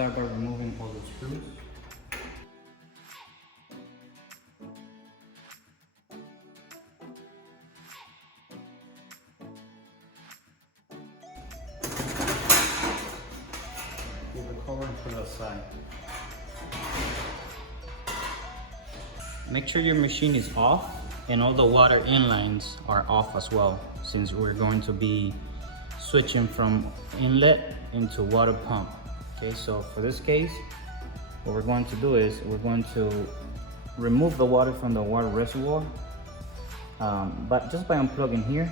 start by removing all the screws. Pull the cover and put it aside. Make sure your machine is off and all the water inlines are off as well, since we're going to be switching from inlet into water pump. Okay, so for this case, what we're going to do is we're going to remove the water from the water reservoir, but just by unplugging here,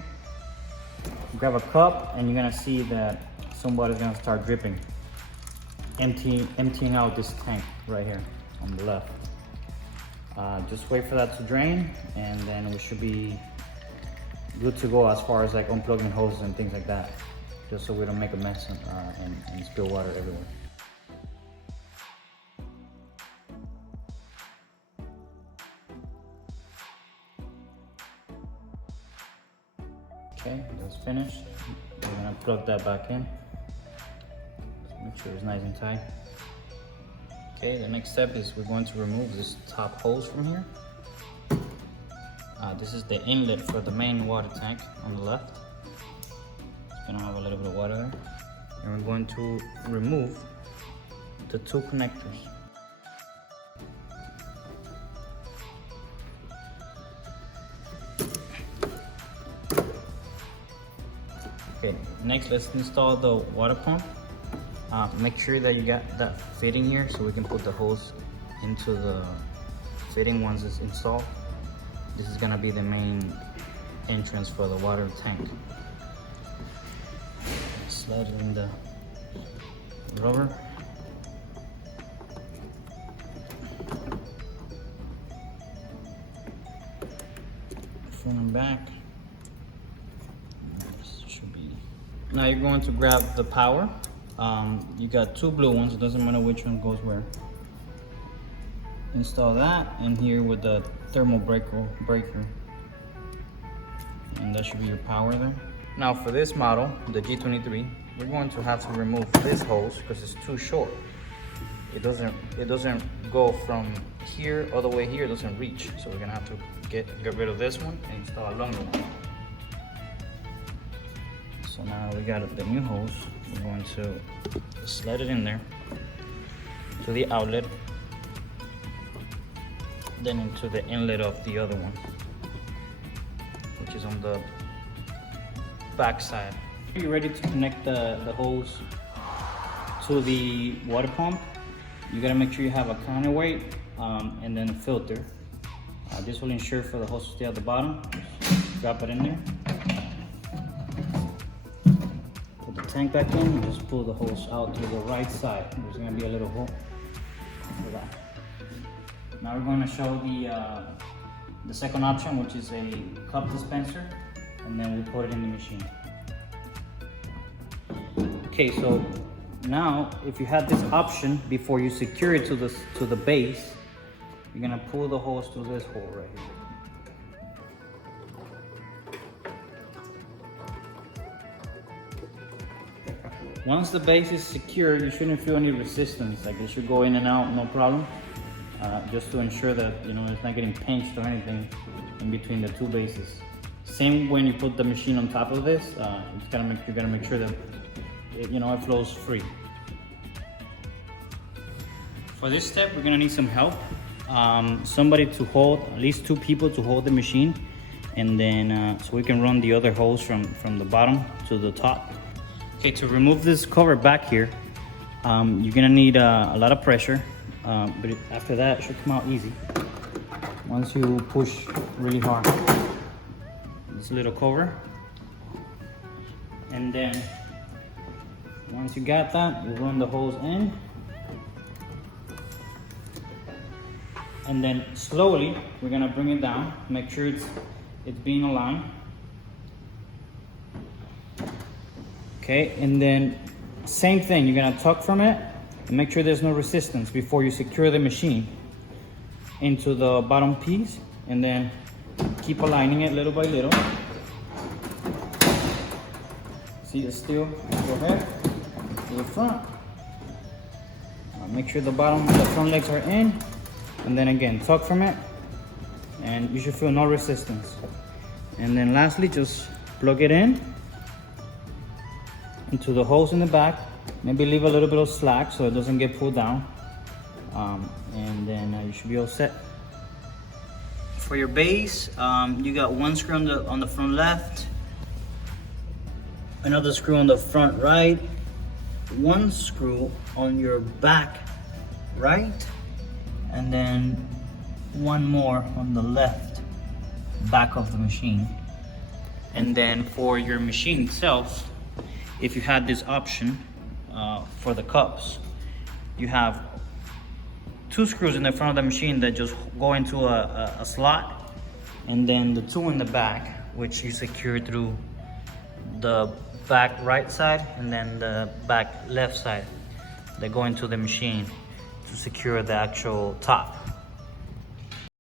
grab a cup and you're gonna see that some water is gonna start dripping, emptying out this tank right here on the left. Just wait for that to drain and then we should be good to go as far as like unplugging hoses and things like that, just so we don't make a mess and spill water everywhere. Okay, that's finished. We're gonna plug that back in. Just make sure it's nice and tight. Okay, the next step is we're going to remove this top hose from here. This is the inlet for the main water tank on the left. It's gonna have a little bit of water there. And we're going to remove the two connectors. Okay, next let's install the water pump. Make sure that you got that fitting here so we can put the hose into the fitting once it's installed. This is gonna be the main entrance for the water tank. Slide it in the rubber. Front and back. This should be. Now you're going to grab the power. You got two blue ones, it doesn't matter which one goes where. Install that in here with the thermal breaker, and that should be your power there. Now for this model, the G23, we're going to have to remove this hose because it's too short. It doesn't go from here all the way here, it doesn't reach. So we're gonna have to get rid of this one and install a longer one. So now we got the new hose. We're going to slide it in there to the outlet, then into the inlet of the other one, which is on the back side. You're ready to connect the hose to the water pump. You gotta make sure you have a counterweight and then a filter. This will ensure for the hose to stay at the bottom. Just drop it in there. Put the tank back in and just pull the hose out to the right side. There's gonna be a little hole for that. Now we're going to show the second option, which is a cup dispenser, and then we put it in the machine. Okay, so now if you have this option before you secure it to the base, you're gonna pull the hose through this hole right here. Once the base is secure, you shouldn't feel any resistance. Like it should go in and out, no problem. Just to ensure that it's not getting pinched or anything in between the two bases. Same when you put the machine on top of this, you're gonna make sure that it flows free. For this step, we're gonna need some help. Somebody to hold, at least two people to hold the machine, and then so we can run the other hose from the bottom to the top. Okay, to remove this cover back here, you're gonna need a lot of pressure. But after that, it should come out easy once you push really hard. This little cover, and then once you got that, you run the hose in, and then slowly we're gonna bring it down. Make sure it's being aligned. Okay, and then same thing. You're gonna tuck from it. And make sure there's no resistance before you secure the machine into the bottom piece, and then keep aligning it little by little. See the steel, go ahead to the front, Make sure the front legs are in, and then again tug from it, and you should feel no resistance. And then lastly, just plug it in into the holes in the back. Maybe leave a little bit of slack so it doesn't get pulled down, and then you should be all set. For your base, you got one screw on the front left, another screw on the front right, one screw on your back right, and then one more on the left back of the machine. And then for your machine itself, if you had this option for the cups, you have two screws in the front of the machine that just go into a slot, and then the two in the back, which you secure through the back right side and then the back left side, that go into the machine to secure the actual top.